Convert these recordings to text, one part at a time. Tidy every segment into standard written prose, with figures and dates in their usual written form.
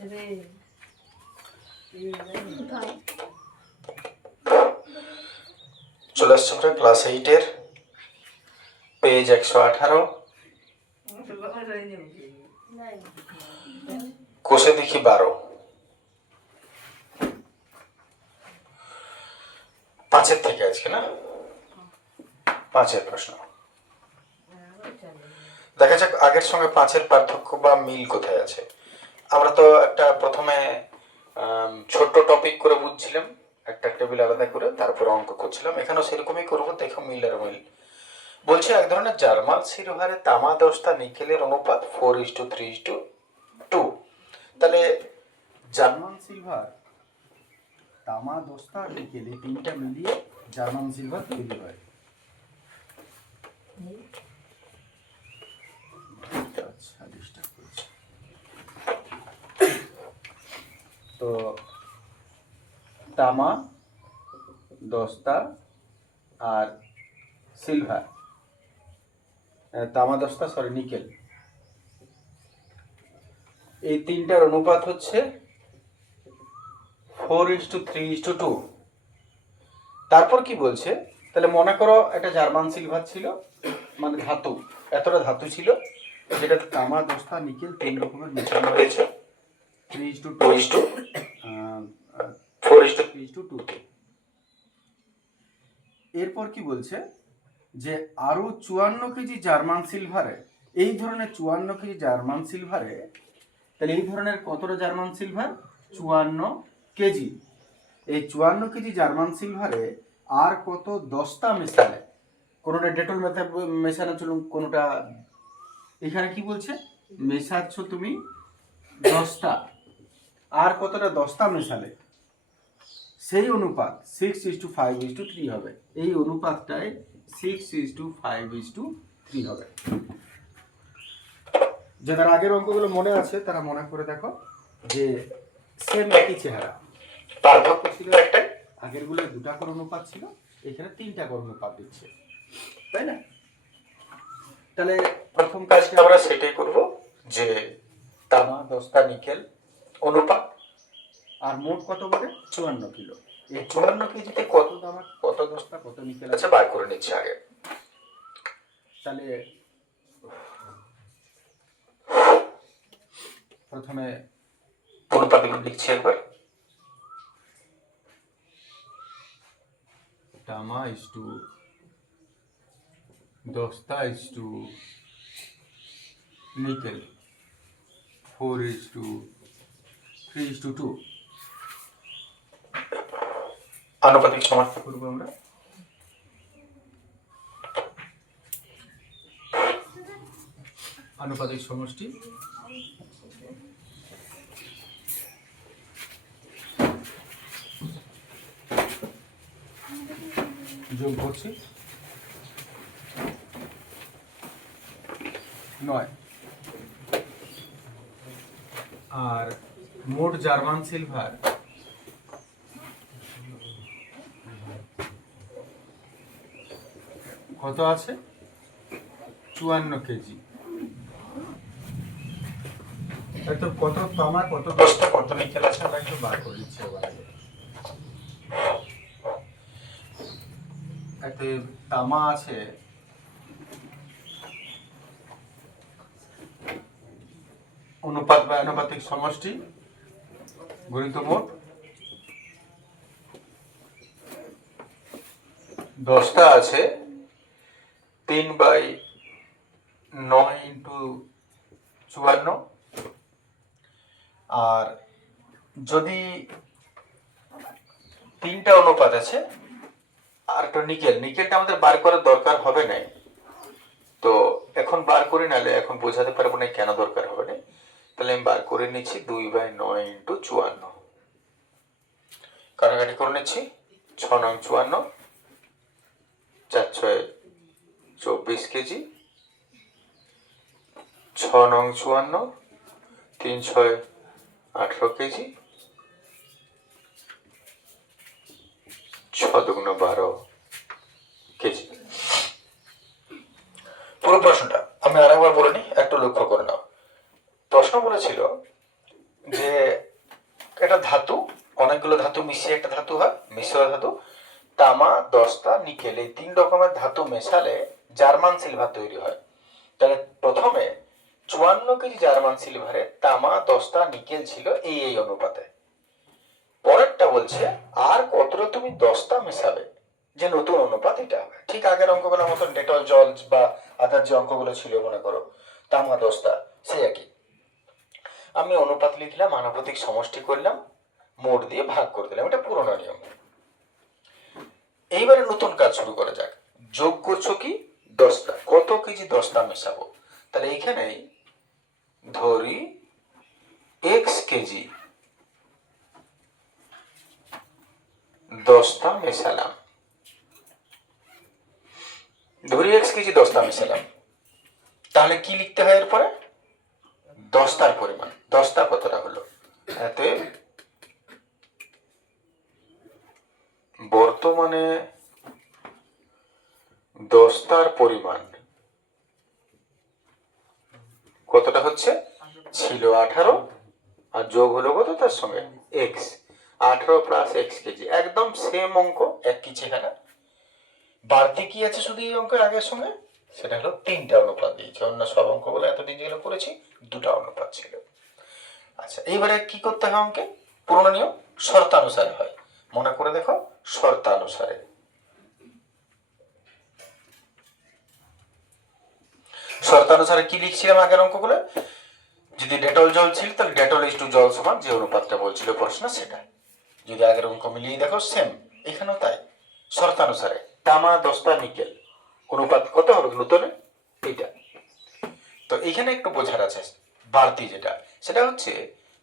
চলে আসছে আমরা ক্লাস 8-এর পেজ 118, কোষে দেখি 12, 5-এর থেকে আজকে না 5-এর প্রশ্ন দেখা যাক আগের সঙ্গে 5-এর পার্থক্য বা মিল কোথায় আছে। আমরা তো একটা প্রথমে ছোট্ট টপিক করে বুঝছিলাম, একটা টেবিল আলাদা করে, তারপর অঙ্ক করছিলাম। এখানেও সেরকমই করবো। দেখো মিল আর মিল বলছে এক ধরনের জার্মান সিলভারে তামা দস্তা নিকেলের অনুপাত 4:3:2। তাহলে জার্মান সিলভার, তামা দস্তা আর নিকেল এই তিনটা মিলিয়ে জার্মান সিলভার তৈরি হয়। আচ্ছা, ডিস্টার্ব করছে। তো তামা দস্তা আর সিলভার, তামা দস্তা নিকেল, এই তিনটার অনুপাত হচ্ছে 4:3:2। তারপর কি বলছে, তাহলে মনে করো একটা জার্মান সিলভার ছিল, মানে ধাতু, এতটা ধাতু ছিল যেটা তামা দস্তা নিকেল তিন রকমের মেশানো হয়েছে 4:3:2। এরপর কি বলছে যে আরো 54 কেজি জার্মান সিলভারে, এই ধরনের 54 কেজি জার্মান সিলভারে, তাহলে এই ধরনের কতটা জার্মান সিলভার? 54 কেজি। এই 54 কেজি জার্মান সিলভারে আর কত দস্তা মেশালে, কোনোটা ডেটল মেশানো ছিল, কোনোটা এখানে কি বলছে মেশাচ্ছ তুমি দস্তা, আর কতটা দস্তা মেশালে সেই অনুপাত 6:5:3 হবে। এই অনুপাতটাই 6:5:3 হবে। যাদের আগের অঙ্কগুলো মনে আছে তারা মনে করে দেখো যে সেম একই চেহারা, পার্থক্য ছিল একটাই, আগের গুলো 2টা করে অনুপাত ছিল, এখানে 3টা করে অনুপাত দিচ্ছে, তাই না? তাহলে প্রথম কাজটা আমরা সেটাই করব, যে তামা দস্তা নিকেল অনুপাত, আর মোট কত বলে 54 কিলো। এই 54 কেজিতে কত তামা, কত দস্তা, কত নিকেল আছে বার করে নিচ্ছি আগে। তাহলে প্রথমে অনুপাতগুলো লিখছি একবার। তামা ইসটু দস্তা ইসটু নিকেল 4:3:2। আনুপাতিক সমষ্টি করবো আমরা। আনুপাতিক সমষ্টি যোগ করছি 9, আর মোট জার্মান সিলভার কত আছে? 54 কেজি। তো কত তামা, কত দস্তা, কত নিকেল আছে আমরা একটু বার করে দিচ্ছি এবার আগে। এতে তামা আছে অনুপাত বা আনুপাতিক সমষ্টি গণিত মোট, দস্তা আছে 3/9 × 54। আর যদি 3টা অনুপাত আছে, আর একটা নিকেলটা আমাদের বার করার দরকার হবে না, তো এখন বার করে নালে এখন বোঝাতে পারবো না কেন দরকার হবে না। তাহলে আমি বার করে নিচ্ছি 2/9 × 54, কাটাকাটি করে নিচ্ছি 6×9 = 54, 4×6 = 24 কেজি, 6×9 = 54, 3×6 = 18 কেজি, 6×2 = 12 কেজি। পুরো প্রশ্নটা আমি আরেকবার বলে নিই, একটু লক্ষ্য করে নাও। প্রশ্ন বলেছিল যে একটা ধাতু, অনেকগুলো ধাতু মিশিয়ে একটা ধাতু হয়, মিশ্র ধাতু। তামা, দস্তা, নিকেল, এই 3 রকমের ধাতু মেশালে জার্মান সিলভার তৈরি হয়। তাহলে প্রথমে 54 কেজি জার্মান সিলভারে তামা, দস্তা, নিকেল ছিল এই অনুপাতে। পরেরটা বলছে আর কতটা তুমি দস্তা মেশাবে, যে নতুন অনুপাত এটা হবে। ঠিক আগের অঙ্কগুলোর মতন ডেটল জল বা আদার যে অঙ্কগুলো ছিল মনে করো তামা দস্তা, সেই একই। আমি অনুপাত লিখলাম, আনুপাতিক সমষ্টি করলাম, মোট দিয়ে ভাগ করে দিলাম, এটা পুরোনো নিয়ম। এইবারে নতুন কাজ শুরু করা যাক। যোগ করছো কি দস্তা, কত কেজি দস্তা মেশাবো। তাহলে এইখানেই ধরি এক্স কেজি দস্তা মেশালাম, ধরি এক্স কেজি দস্তা মেশালাম। তাহলে কি লিখতে হয় এরপরে, দস্তার পরিমাণ, দস্তা কতটা হলো, এতে বর্তমানে দস্তার পরিমাণ কতটা হচ্ছে, ছিল 18 আর যোগ হলো কত তার সঙ্গে এক্স, 18 প্লাস এক্স কেজি, একদম সেম অঙ্ক, এক কি সেখানে বাড়তি কি আছে শুধু এই অঙ্কের আগের সঙ্গে, সেটা হলো 3টা অনুপাত দিয়েছে। অন্য সব অঙ্কগুলো এতদিন যেগুলো করেছি 2টা অনুপাত ছিল। আচ্ছা, এইবারে কি করতে হয় অঙ্কে, পুরোনো নিয়ম শর্তানুসারে হয়, মনে করে দেখো শর্তানুসারে। শর্তানুসারে কি লিখছিলাম আগের অঙ্কগুলো, যদি ডেটল জল ছিল তাহলে ডেটল ইস টু জল সমান যে অনুপাতটা বলছিল প্রশ্ন সেটা। যদি আগের অঙ্ক মিলিয়ে দেখো সেম, এখানেও তাই। শর্তানুসারে তামা, দস্তা, নিকেল অনুপাত কত হবে নতুন এইটা। তো এইখানে একটু বোঝার আছে, বাড়তি যেটা সেটা হচ্ছে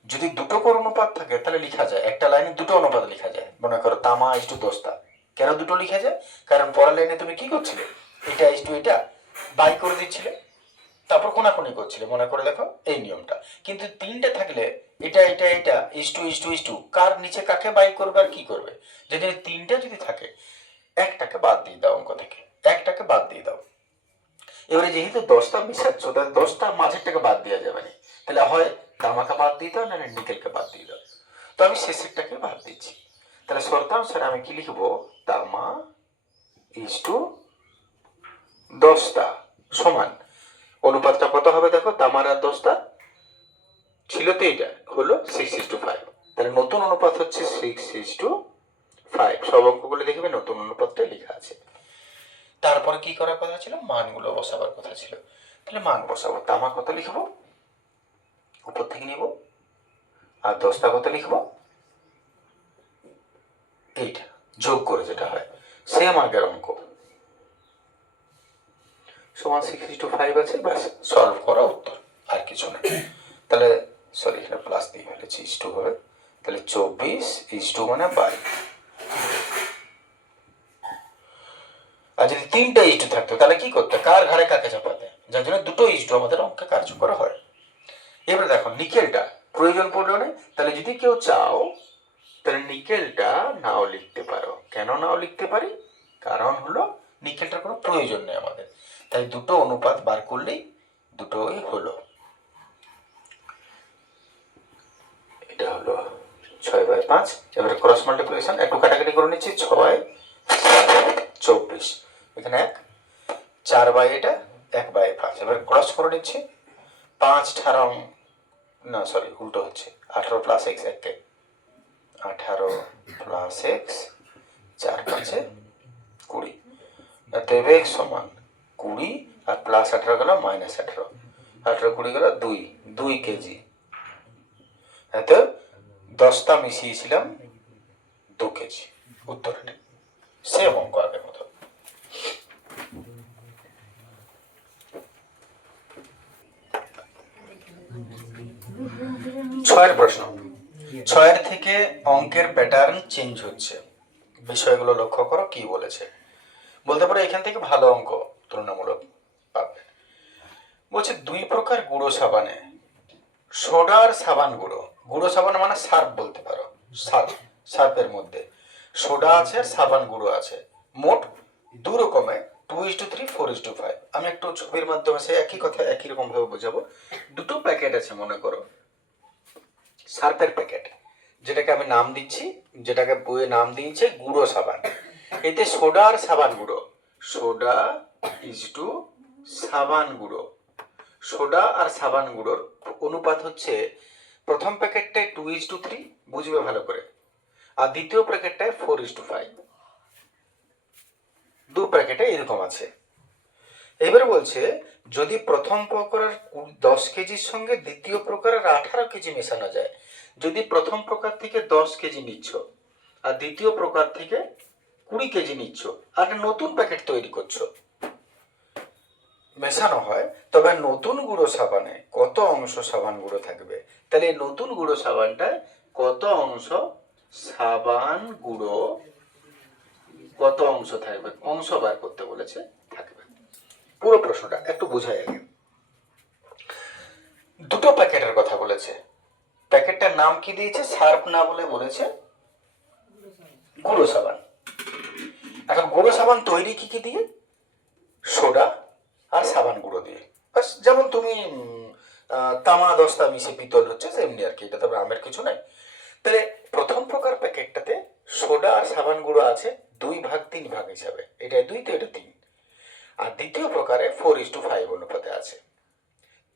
যদি দুটো করে অনুপাত থাকে তাহলে লিখা যায়, একটা লাইনে দুটো অনুপাত লেখা যায়। মনে করো তামা ইস টু দস্তা, কেন দুটো লিখা যায়, কারণ পরের লাইনে তুমি কি করছিলে, এটা ইস টু এটা বাই করে দিচ্ছিলে, তারপর কোনাকুনি করছিলে, মনে করে দেখো এই নিয়মটা। কিন্তু 3টে থাকলে এটা এটা এটা is to is to is to, কার নিচে কাকে বাই করবে আর কি করবে। যদি 3টে যদি থাকে একটাকে বাদ দিয়ে দাও অঙ্ক থেকে, একটাকে বাদ দিয়ে দাও। এবারে যেহেতু 10টা মিশাচ্ছ তাহলে 10টা মাঝেরটাকে বাদ দেওয়া যাবে না, তাহলে হয় তামাকে বাদ দিয়ে দাও না নিকেলকে বাদ দিয়ে দাও। তো আমি শেষেরটাকে বাদ দিচ্ছি। তাহলে শর্তানুসারে আমি কি লিখবো, তামা ইস টু দস্তা সমান, অনুপাতটা কত হবে দেখো, তামার আর দস্তা ছিল তো এইটা, হলো 6:5। তাহলে নতুন অনুপাত হচ্ছে 6:5। সব অঙ্কগুলো দেখবে নতুন অনুপাতটা লেখা আছে। তারপরে কি করার কথা ছিল, মানগুলো বসাবার কথা ছিল। তাহলে মান বসাবো, তামা কত লিখবো উপর থেকে নিব, আর দস্তা কত লিখবো এইটা যোগ করে যেটা হয় সেম আগের অঙ্ক সমান 6:5 আছে, ব্যাস সলভ করা উত্তর, আর কিছু না। তাহলে সরি এখানে প্লাস দিয়ে ফেলেছি, ইস টু হবে, তাহলে 24 ইস টু মানে 22। আর যদি 3টা ইস টু থাকতো তাহলে কি করতে, কার ঘাড়ে কাকে চাপাতে, যার জন্য দুটো ইস টু আমাদের অঙ্কে কার্যকর হয়। এবারে দেখো নিকেলটা প্রয়োজন পড়লো না, তাহলে যদি কেউ চাও তাহলে নিকেলটা নাও লিখতে পারো। কেন নাও লিখতে পারি, কারণ হলো নিকেলটার কোনো প্রয়োজন নেই আমাদের, তাই দুটো অনুপাত বার করলেই দুটোই হলো। এটা হলো 6/5। এবারে ক্রস মাল্টিপ্লিকেশন একটু কাটাকাটি করে নিচ্ছি, 6/24, এখানে 1, 4 এটা 1/5। এবার ক্রস করে নিচ্ছি, 5 না সরি উল্টো হচ্ছে, 18 প্লাস এক্স 1, 18 প্লাস এক্স 4 5 20, অতএব এক্স সমান 20 আর প্লাস 18 গেল -18, 18 20 গেল 2 কেজি। এত দস্তা মিশিয়েছিলাম 2 কেজি, উত্তর এটা সেম অঙ্ক আগের মতো। ছয়ের প্রশ্ন, 6 থেকে অঙ্কের প্যাটার্ন চেঞ্জ হচ্ছে, বিষয়গুলো লক্ষ্য করো কি বলেছে। বলতে পারো এখান থেকে ভালো অঙ্ক তুলনামূলক পাবে। বলছে 2 প্রকার গুঁড়ো সাবানে সোডা আর সাবান গুঁড়ো, গুঁড়ো সাবান মানে সার্ফ বলতে পারো, সার্ফের মধ্যে সোডা আছে আর সাবান গুঁড়ো আছে, মোট 2 রকমের 2:3 4:5। আমি একটু ছবির মাধ্যমে সে একই কথা একই রকম ভাবে বোঝাবো। দুটো প্যাকেট আছে মনে করো, সার্ফের প্যাকেট, যেটাকে আমি নাম দিচ্ছি, যেটাকে বইয়ে নাম দিয়েছে গুঁড়ো সাবান। এতে সোডা আর সাবান গুঁড়ো, সোডা ইজ টু সাবান গুঁড়ো, সোডা আর সাবান গুঁড়োর অনুপাত হচ্ছে প্রথম প্যাকেটটায় 2:3, বুঝবে ভালো করে, আর দ্বিতীয় প্যাকেটটায় 4:5। দু প্যাকেটে এরকম আছে। এবার বলছে যদি প্রথম প্রকারের 10 কেজির সঙ্গে দ্বিতীয় প্রকারের 18 কেজি মেশানো যায়, যদি প্রথম প্রকার থেকে 10 কেজি নিচ্ছ আর দ্বিতীয় প্রকার থেকে 20 কেজি নিচ্ছ আর একটা নতুন প্যাকেট তৈরি করছো, মেশানো হয়, তবে নতুন গুঁড়ো সাবানে কত অংশ সাবান গুঁড়ো থাকবে? তাহলে এই নতুন গুঁড়ো সাবানটায় কত অংশ সাবান গুঁড়ো, কত অংশ থাকবে, অংশ বার করতে বলেছে, থাকবে। পুরো প্রশ্নটা একটু বুঝাই আগে। দুটো প্যাকেটের কথা বলেছে, প্যাকেটটার নাম কি দিয়েছে? সার্ফ না বলে বলেছে গুঁড়ো সাবান। এখন গুঁড়ো সাবান তৈরি কি কি দিয়ে? সোডা আর সাবান গুঁড়ো দিয়ে। বাস, যেমন তুমি তামা দস্তা মিশে পিতল হচ্ছে সেমনি আর কি, এটা তো আমের কিছু নাই। তাহলে প্রথম প্রকার প্যাকেটটাতে সোডা আর সাবান গুঁড়ো আছে 2/3 হিসাবে, এটা 2 তো এটা 3। আর দ্বিতীয় প্রকারে 4:5 অনুপাতে আছে।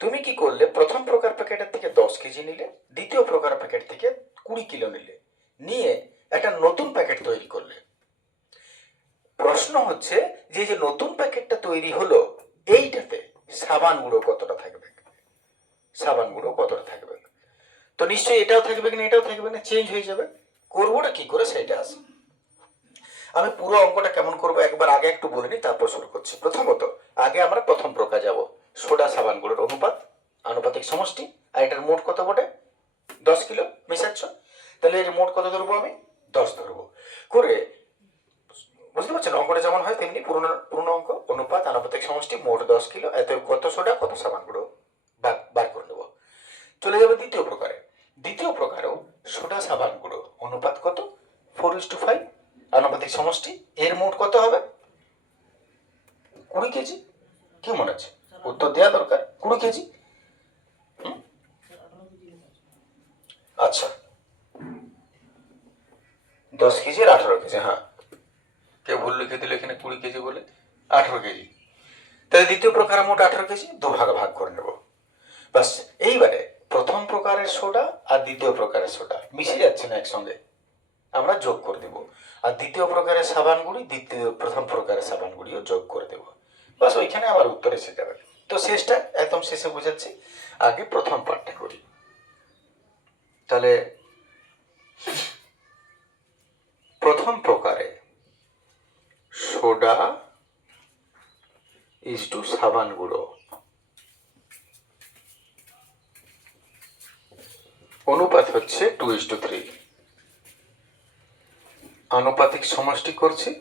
তুমি কি করলে? প্রথম প্রকার প্যাকেটের থেকে 10 কেজি নিলে, দ্বিতীয় প্রকার প্যাকেট থেকে 20 কিলো নিলে, নিয়ে একটা নতুন প্যাকেট তৈরি করলে। প্রশ্ন হচ্ছে যে যে নতুন প্যাকেটটা তৈরি হলো এইটাতে সাবান গুঁড়ো কতটা থাকবে, সাবান গুঁড়ো কতটা থাকবে? তো নিশ্চয়ই এটাও থাকবে কিনা, এটাও থাকবে না, চেঞ্জ হয়ে যাবে। করবোটা কি করে সেটা আছে। আমি পুরো অঙ্কটা কেমন করবো একবার আগে একটু বলে নিই, তারপর শুরু করছি। প্রথমত আগে আমরা প্রথম প্রকার যাব, সোডা সাবান গুঁড়োর অনুপাত, আনুপাতিক সমষ্টি, আর এটার মোট কত বটে? 10 কিলো মেশাচ্ছ, তাহলে এর মোট কত ধরবো? আমি 10 ধরবো। করে বুঝতে পারছেন অঙ্কটা যেমন হয় তেমনি পুরনো পুরনো অঙ্ক, অনুপাত আনুপাতিক সমষ্টি মোট 10 কিলো, এত কত সোডা কত সাবান গুঁড়ো বার করে নেবো। চলে যাবে দ্বিতীয় প্রকারে। দ্বিতীয় প্রকারেও সোডা সাবান গুঁড়ো অনুপাত কত? 4:5, আনুপাতিক সমষ্টি, এর মোট কত হবে? 20 কেজি। কি মনে আছে? উত্তর দেওয়া দরকার, 20 কেজি। আচ্ছা, 10 কেজি আর 18 কেজি, হ্যাঁ, কেউ ভুল লিখে দিল এখানে 20 কেজি বলে, 18 কেজি। তাহলে দ্বিতীয় প্রকারের মোট 18 কেজি, দুভাগে ভাগ করে নেব। বাস, এইবারে প্রথম প্রকারের সোডা আর দ্বিতীয় প্রকারের সোডা মিশে যাচ্ছে না একসঙ্গে, আমরা যোগ করে দেব। আর দ্বিতীয় প্রকারের সাবান গুঁড়ি প্রথম প্রকারের সাবান গুঁড়িও যোগ করে দেব। বাস, ওইখানে আবার উত্তর এসে যাবে। তো শেষটা একদম শেষে বোঝাচ্ছি, আগে প্রথম পার্টটা করি। তাহলে প্রথম প্রকারে সোডা ইজ টু সাবান গুঁড়ো অনুপাত হচ্ছে 2:3, আনুপাতিক সমষ্টি করছি,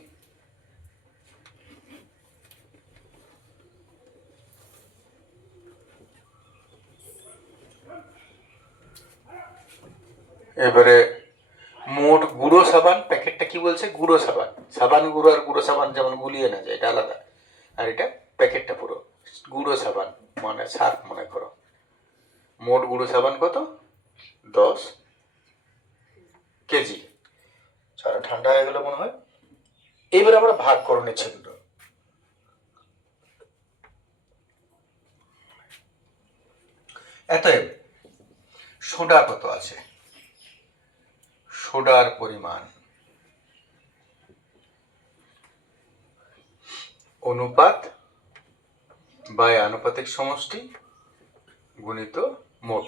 এবারে মোট গুঁড়ো সাবান, প্যাকেটটা কি বলছে? গুঁড়ো সাবান, সাবান গুঁড়ো আর গুঁড়ো সাবান যেমন গুলিয়ে না যায়, এটা আলাদা। আর এটা প্যাকেটটা পুরো গুঁড়ো সাবান, মানে সার্ফ মনে করো। মোট গুঁড়ো সাবান কত? 10 কেজি। সারা ঠান্ডা হয়ে গেল মনে হয়। এইবার আমরা ভাগ করে নিচ্ছি দুটো। এতএব সোডা কত আছে? সোডার পরিমাণ অনুপাত বাই আনুপাতিক সমষ্টি গুণিত মোট।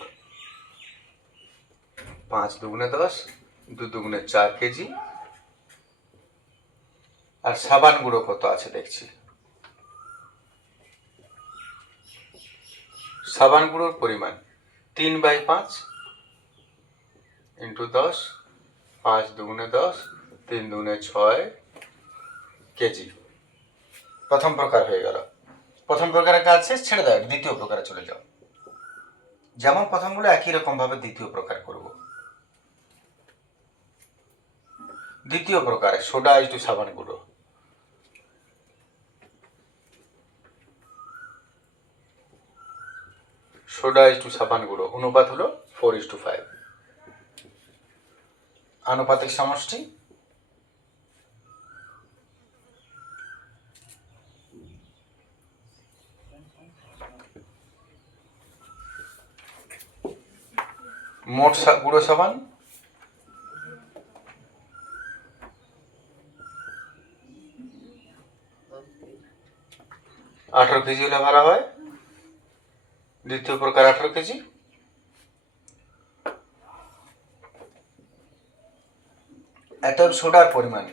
5 দুগুণে 10, 2 দুগুণে 4 কেজি। আর সাবান গুঁড়ো কত আছে দেখছি। সাবান গুঁড়োর পরিমাণ 3/5 ইন্টু 10, 5 দুগুণে 10, 3 দুগুণে 6 কেজি। প্রথম প্রকার হয়ে গেল। প্রথম প্রকারের কাজ শেষ, ছেড়ে দাও, দ্বিতীয় প্রকারে চলে যাও। যেমন প্রথমগুলো একই রকম ভাবে দ্বিতীয় প্রকার করব। দ্বিতীয় প্রকারে সোডা ইজ টু সাবান গুঁড়ো, সোডা ইজ টু সাবান গুঁড়ো অনুপাত হলো 4:5। আনুপাতিক সমষ্টি মোট গুঁড়ো সাবান আঠারো কেজি হলে ভরা হয়, দ্বিতীয় প্রকার 18 কেজি। এত সোডার পরিমাণ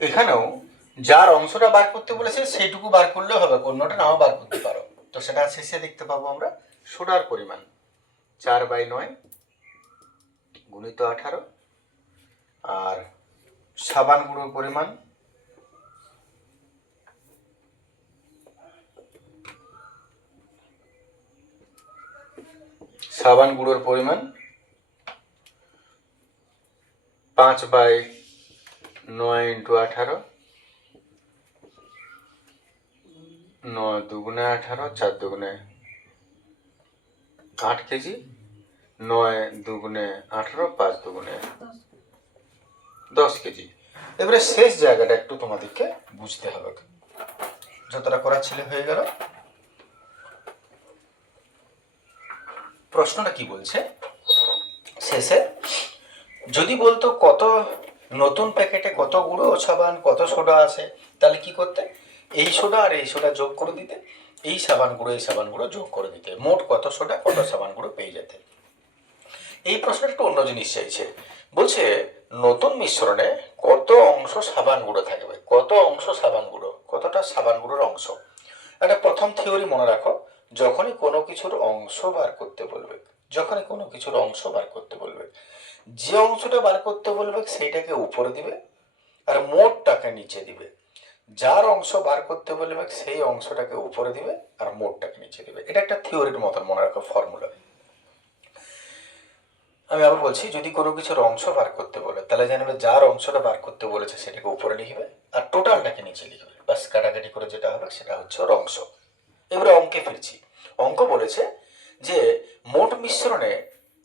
এখানেও যার অংশটা বার করতে বলেছে সেইটুকু বার করলেও হবে, অন্যটা নাও বার করতে পারো। তো সেটা শেষে দেখতে পাবো আমরা। সোডার পরিমাণ 4/9 গুণিত 18, আর সাবান গুঁড়োর পরিমাণ সাবান গুঁড়োর পরিমাণ 5/9 × 18, 9 দুগুণে 18, 4 দুগুণে 8 কেজি, 9 দুগুণে 18, 5 দুগুণে 10 কেজি। এবারে শেষ জায়গাটা একটু তোমাদেরকে বুঝতে হবে, যতটা করার ছিল হয়ে গেল। প্রশ্নটা কি বলছে শেষে, যদি বলতো কত নতুন প্যাকেটে কত গুঁড়ো সাবান কত সোডা আছে, তাহলে কি করতে, এই সোডা আর এই সোডা যোগ করে দিতে, এই সাবান গুঁড়ো যোগ করে দিতে, মোট কত সোডা কত সাবান গুঁড়ো পেয়ে যেতে। এই প্রশ্নটা একটু অন্য জিনিস চাইছে, বলছে নতুন মিশ্রণে কত অংশ সাবান গুঁড়ো থাকবে, কত অংশ সাবান গুঁড়ো, কতটা সাবান গুঁড়োর অংশ। একটা প্রথম থিওরি মনে রাখো, যখনই কোনো কিছুর অংশ বার করতে বলবে, যে অংশটা বার করতে বলবে সেইটাকে উপরে দিবে আর মোটটাকে নিচে দিবে, যার অংশ বার করতে বলবে সেই অংশটাকে উপরে দিবে আর মোটটাকে নিচে দিবে। এটা একটা থিওরির মতন মনে রাখো ফর্মুলা। আমি আবার বলছি, যদি কোনো কিছুর অংশ বার করতে বলে তাহলে জানবে যার অংশটা বার করতে বলেছে সেটাকে উপরে লিখবে আর টোটালটাকে নিচে লিখবে, বাস কাটাকাটি করে যেটা হবে সেটা হচ্ছে ওর অংশ। এবারে অঙ্কে ফিরছি। অঙ্ক বলেছে যে মোট মিশ্রণে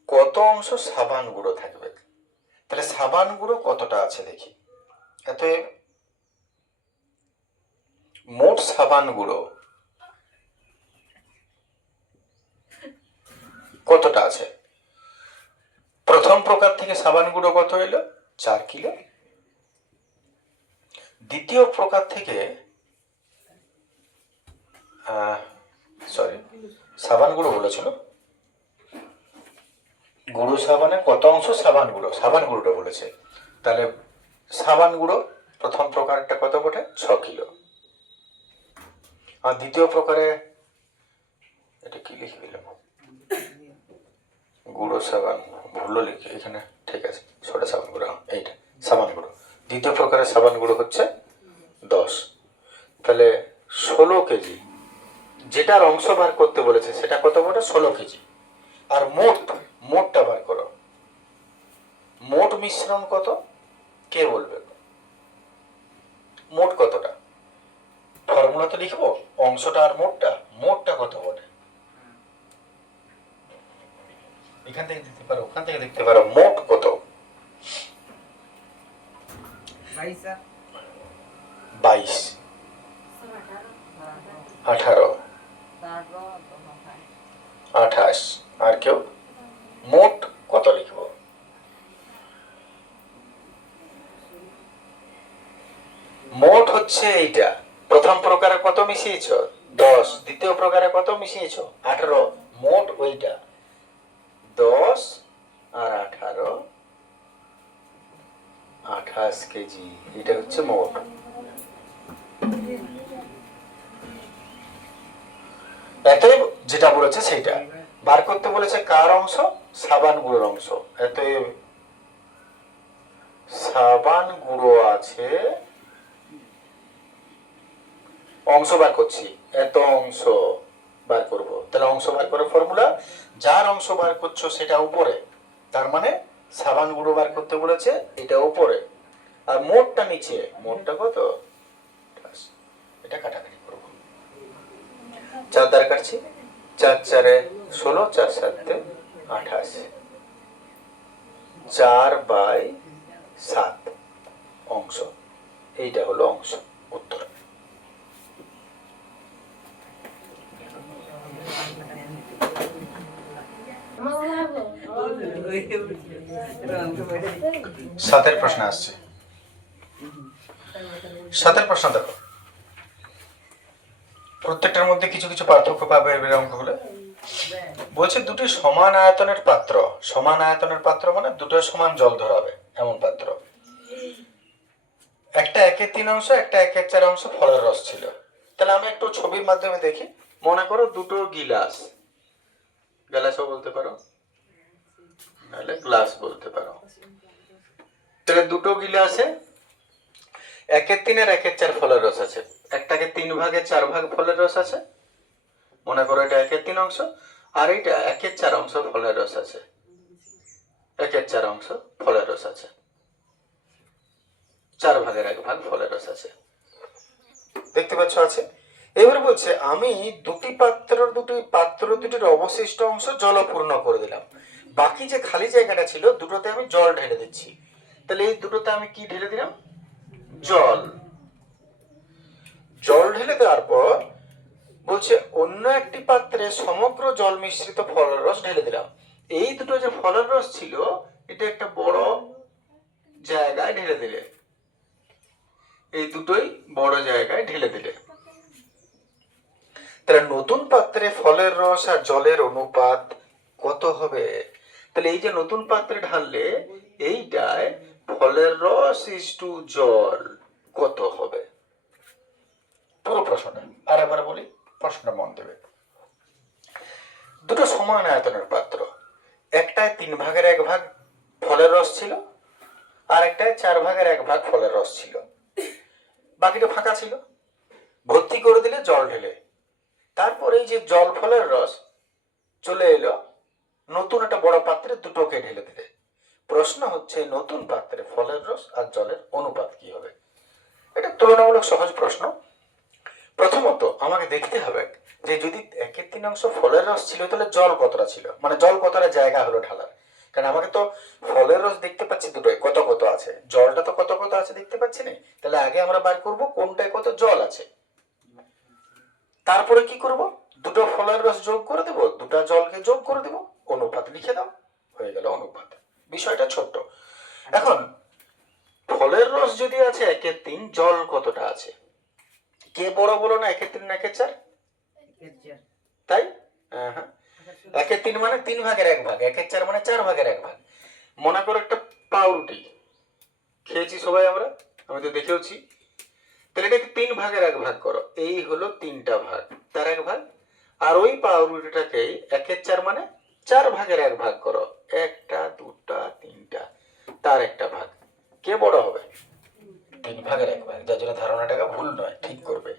কত অংশ সাবান গুঁড়ো থাকবে, তাহলে সাবান গুঁড়ো কতটা আছে দেখি। এত মোট সাবান গুঁড়ো কতটা আছে, প্রথম প্রকার থেকে সাবান গুঁড়ো কত এলো 4 কিলো, দ্বিতীয় প্রকার থেকে সাবান গুঁড়ো বলেছিল, গুঁড়ো সাবানে কত অংশ সাবান গুঁড়োটা বলেছে, তাহলে সাবান গুঁড়ো প্রথম প্রকারটা কত বটে 6 কিলো, আর দ্বিতীয় প্রকারে এটা কি লিখে দিলাম, গুঁড়ো সাবান ভুলো লিখে এখানে, ঠিক আছে সোডা সাবান গুঁড়ো, এইটা সাবান গুঁড়ো, দ্বিতীয় প্রকারের সাবান গুঁড়ো হচ্ছে 10, তাহলে 16 কেজি, যেটার অংশ বার করতে বলেছে সেটা কত বটে 16 কেজি। আর মোটটা বার করো, মোট মিশ্রণ কত কে বলবে, মোট কতটা, ফর্মুলা তো লিখবো, অংশটা আর মোটটা কত বটে, এখান থেকে দেখতে পারো ওখান থেকে দেখতে পারো, মোট কত 22, 18, 28, আর কেউ মোট কত লিখবো, মোট হচ্ছে এইটা, প্রথম প্রকারে কত মিশিয়েছ 10, দ্বিতীয় প্রকারে কত মিশিয়েছ 18, মোট ওইটা 10 আর 18, 28 কেজি, এটা হচ্ছে মোট। এতএব যেটা বলেছে সেটা বার করতে বলেছে কার অংশ, সাবান গুঁড়োর অংশ, এতএব সাবান গুঁড়ো আছে, অংশ বার করছি, এত অংশ বার করব, তাহলে অংশ বার করার ফর্মুলা, যার অংশ বার করছো সেটা উপরে, তার মানে সাবান গুঁড়ো বার করতে বলেছে এটা উপরে, আর মোটটা নিচে, মোটটা কত, এটা কাটাকাটি করবো, 4 দ্বারা কাটছি, 4 4 16, 4 7 28, 4/7 অংশ। এইটা হলো অংশ, উত্তর। সাতের প্রশ্ন আসছে। সাতের প্রশ্ন দেখো, প্রত্যেকটার মধ্যে কিছু কিছু পার্থক্য পাবে এর অঙ্কগুলো। বলছে দুটি সমান আয়তনের পাত্র, সমান আয়তনের পাত্র মানে দুটো সমান জল ধরাবে এমন পাত্র, একটা 1/3 অংশ, একটা 1/4 অংশ ফলের রস ছিল। তাহলে আমি একটু ছবির মাধ্যমে দেখি। মনে করো দুটো গিলাস, গ্লাসও বলতে পারো, নাহলে গ্লাস বলতে পারো। তাহলে দুটো গিলাসে 1/3 আর 1/4 ফলের রস আছে। একটাকে 3 ভাগে 4 ভাগ ফলের রস আছে, মনে করো এটা 1/3 অংশ, আর এটা 1/4 অংশ ফলের রস আছে, 1/4 অংশ ফলের রস আছে, 4 ভাগের 1 ভাগ ফলের রস আছে। দেখতে পাচ্ছ আছে। এবার বলছে আমি দুটি পাত্র দুটির অবশিষ্ট অংশ জলপূর্ণ করে দিলাম, বাকি যে খালি জায়গাটা ছিল দুটোতে আমি জল ঢেলে দিচ্ছি। তাহলে এই দুটোতে আমি কি ঢেলে দিলাম? জল। জল ঢেলে দেওয়ার পর বলছে অন্য একটি পাত্রে সমগ্র জল মিশ্রিত ফলের রস ঢেলে দিলাম। এই দুটো যে ফলের রস ছিল এটা একটা বড় জায়গায় ঢেলে দিলে, এই দুটোই বড় জায়গায় ঢেলে দিলে। তাহলে নতুন পাত্রে ফলের রস আর জলের অনুপাত কত হবে? তাহলে এই যে নতুন পাত্রে ঢাললে এইটায় ফলের রস ইস টু জল কত হবে? পুরো প্রশ্নটা আর একবার বলি, প্রশ্নটা মন দেবে। দুটো সমান আয়তনের পাত্র, একটায় 3 ভাগের 1 ভাগ ফলের রস ছিল, আর একটায় 4 ভাগের 1 ভাগ ফলের রস ছিল, বাকিটা ফাঁকা ছিল। ভর্তি করে দিলে জল ঢেলে, তারপরে এই যে জল ফলের রস চলে এলো নতুন একটা বড় পাত্রে, দুটোকে ঢেলে দিলে। প্রশ্ন হচ্ছে নতুন পাত্রে ফলের রস আর জলের অনুপাত কি হবে? এটা তুলনামূলক সহজ প্রশ্ন। প্রথমত আমাকে দেখতে হবে যে যদি 1/3 অংশ ফলের রস ছিল তাহলে জল কতটা ছিল, মানে জল কতটা জায়গা হলো ঢালার। কারণ আমাকে তো ফলের রস দেখতে পাচ্ছি দুটোই কত কত আছে, জলটা তো কত কত আছে দেখতে পাচ্ছি না। তাহলে আগে আমরা বার করব কোনটায় কত জল আছে, তারপরে কি করব, দুটো ফলের রস যোগ করে দেব, দুটো জলকে যোগ করে দেব, অনুপাত লিখে দাও, হয়ে গেল অনুপাত। বিষয়টা ছোট্ট। এখন ফলের রস যদি আছে 1/3, জল কতটা আছে? কে বড় বলো না, 1/3 না 1/4? তাই? হ্যাঁ, 1/3 মানে 3 ভাগের 1 ভাগ, 1/4 মানে 4 ভাগের 1 ভাগ। মনে করো একটা পাউরুটি খেয়েছি সবাই আমরা, আমি তো দেখেওছি। তাহলে এটাকে 3 ভাগের 1 ভাগ করো, এই হলো 3টা ভাগ, তার 1 ভাগ। আর ওই পাউরুটিটাকে 1/4 মানে 4 ভাগের 1 ভাগ করো, 1টা 2টা 3টা, তার 1টা ভাগ। কে বড় হবে? 3 ভাগের 1 ভাগ। যার জন্য ধারণাটাকে ভুল নয়, ঠিক করবে।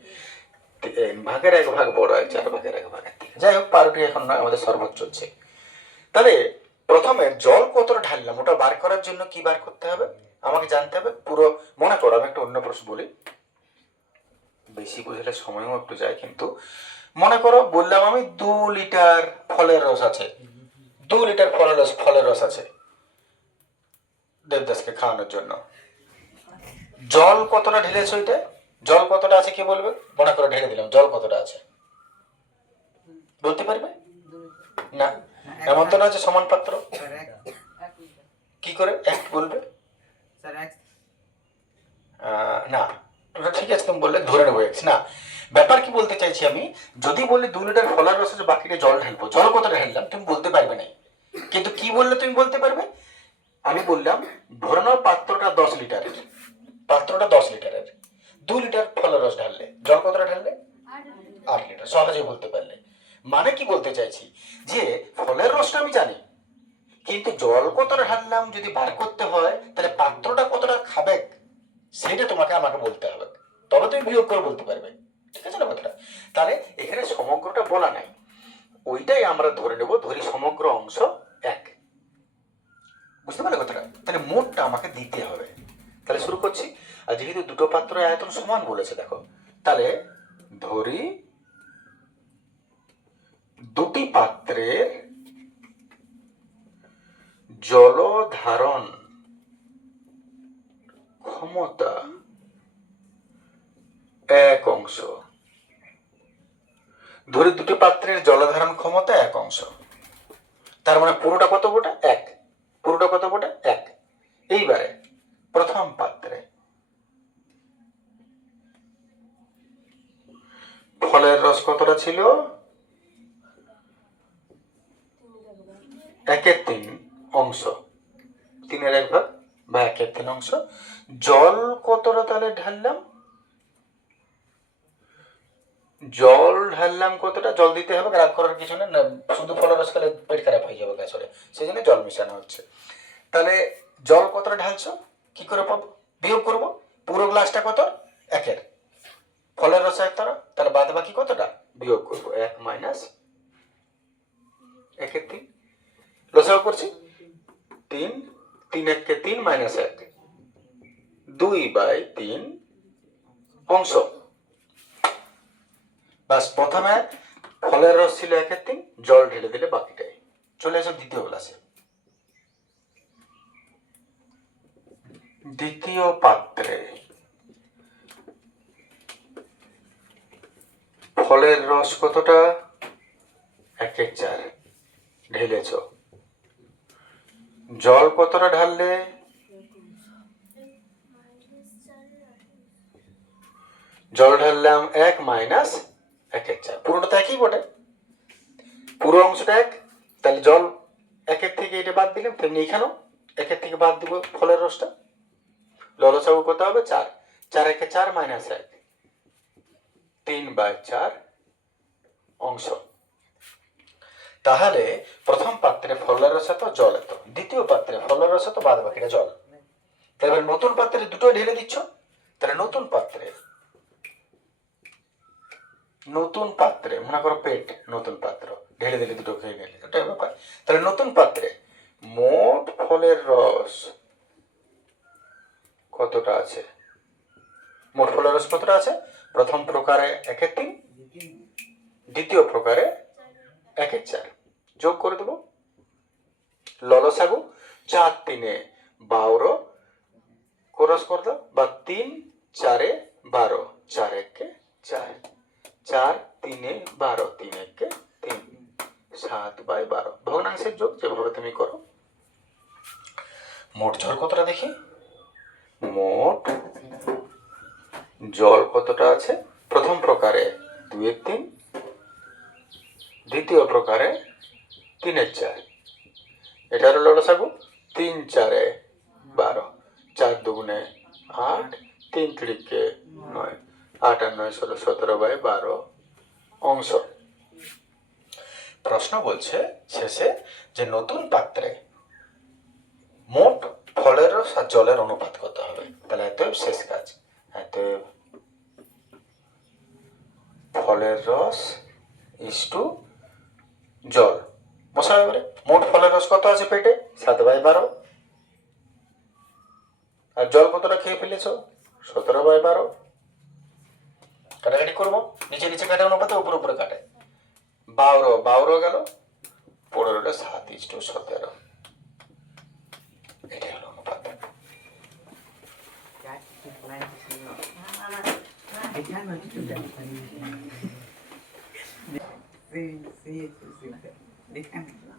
3 ভাগের 1 ভাগ বড় হয় 4 ভাগের 1 ভাগের থেকে। যাই হোক, পাউরুটি এখন নয়, আমাদের শরবত চলছে। তাহলে প্রথমে জল কতটা ঢাললাম ওটা বার করার জন্য কি বার করতে হবে? আমাকে জানতে হবে পুরো। মনে করো আমি একটা অন্য প্রশ্ন বলি, বেশি বুঝলে সময়ও একটু যায়, কিন্তু মনে করো বললাম আমি 2 লিটার ফলের রস আছে, 2 লিটার ফলের রস আছে দেবদাসকে খাওয়ানোর জন্য। জল কতটা ঢেলেছে ওইটা? জল কতটা আছে কে বলবে? মনে করো ঢেলে দিলাম, জল কতটা আছে বলতে পারবে? না, এমন তো না যে সমান পাত্র। কি করে এক বলবে? না, ওটা ঠিক আছে, তুমি বললে ধরে নেবো এক্স। না, ব্যাপার কি বলতে চাইছি আমি, যদি বলি 2 লিটার ফলের রস আছে, বাকিটা জল ঢালবো, জল কতটা ঢাললাম তুমি বলতে পারবে না। কিন্তু কি বললে তুমি বলতে পারবে? আমি বললাম ধরে নাও পাত্রটা 10 লিটারের, পাত্রটা 10 লিটারের, 2 লিটার ফলের রস ঢাললে জল কতটা ঢাললে? 8 লিটার। সহজে বলতে পারলে। মানে কি বলতে চাইছি যে ফলের রসটা আমি জানি, কিন্তু জল কতটা ঢাললাম যদি বার করতে হয় তাহলে পাত্রটা কতটা খাবে সেটা তোমাকে আমাকে বলতে হবে, তবে তুমি বিয়োগ করে বলতে পারবে। ঠিক আছে না কথাটা? তাহলে এখানে সমগ্রটা বলা নাই, ওইটাই আমরা ধরে নেব, ধরি সমগ্র অংশ 1। বুঝতে পারলে কথাটা? তাহলে মোটটা আমাকে দিতে হবে। তাহলে শুরু করছি। আর যেহেতু দুটো পাত্রের আয়তন সমান বলেছে দেখো, তাহলে ধরি দুটি ধরি দুটি পাত্রের জলধারণ ক্ষমতা 1 অংশ, তার মানে পুরোটা কত বটে 1, পুরোটা কত বটে 1। এইবারে প্রথম পাত্রে ফলের রস কতটা ছিল, 1/3 অংশ, 3/1 ভাগ বা 1/3 অংশ। জল কতটা তাহলে ঢাললাম, জল ঢাললাম কতটা, জল দিতে হবে, রাগ করার কিছু না, শুধু ফলের রস খেলে পেট খারাপ হয়ে যাবে আসলে, সেই জন্য জল মেশানো হচ্ছে। তাহলে জল কতটা ঢালছো কি করে পাবো, বিয়োগ করবো, পুরো গ্লাসটা কত 1-এর, ফলের রস 1 তাহলে বাদ বাকি কতটা বিয়োগ করবো, 1 মাইনাস 1/3, লসাগু করছি 3, 3 3 মাইনাস 1, 2/3 অংশ। বাস, প্রথমে ফলের রস ছিল 1/3, জল ঢেলে দিলে বাকিটাই। চলে আসো দ্বিতীয় গ্লাসে। দ্বিতীয় পাত্রে ফলের রস কতটা, 1/4 ঢেলেছ। জল কতটা ঢাললে, জল ঢাললাম 1 মাইনাস 1/4, পুরোটা তো একই বটে, পুরো অংশটা 1, তাহলে জল 1-এর থেকে এটা বাদ দিলাম, তেমনি এখানেও 1-এর থেকে বাদ দিব ফলের রসটা, লসাগু কত হবে 4, 4 4 মাইনাস 1, 3/4 অংশ। তাহলে প্রথম পাত্রে ফলের রস এত, জল এত, দ্বিতীয় পাত্রে ফলের রস এত, বাদ বাকিটা জল। তাহলে নতুন পাত্রে দুটো ঢেলে দিচ্ছ, তাহলে নতুন পাত্রে মনে করো পেট, নতুন পাত্র ঢেলে দিলে দুটো খেয়ে গেলে, ওটাই ব্যাপার। তাহলে নতুন পাত্রে মোট ফলের রস কতটা আছে, মোট ফলের রস কতটা আছে, প্রথম প্রকারে 1/3, দ্বিতীয় প্রকারে 1/4, যোগ করে দেবো, লসাগু 4 3 12 ক্রস করে দাও, বা 3 4 12, 4 1 4, 4 3 12, 3 1 3, 7/12, ভগ্নাংশের যোগ, যেভাবে তুমি করো। মোট জল কতটা দেখি, মোট জল কতটা আছে, প্রথম প্রকারে 2/3, দ্বিতীয় প্রকারে 3/4, এটা হলো লসাগু, 3 4 12, 4 2 8, 3 3 9, 8 আর 9 16, 17/12 অংশ। প্রশ্ন বলছে শেষে যে নতুন পাত্রে মোট ফলের রস আর জলের অনুপাত কত হবে, তাহলে এত শেষ কাজ, এত ফলের রস ইস্টু জল বসাবে। এবারে মোট ফলের রস কত আছে পেটে, 7/12, আর জল কতটা খেয়ে ফেলেছ, 17/12। কাটাকাটি করবো, নিচে নিচে কাটে অনুপাতে, উপরে উপরে কাটে, 12 গেল, পড়ে রইল 7:17, এটাই হলো অনুপাত। Sí, sí, sí, sí. Déjame.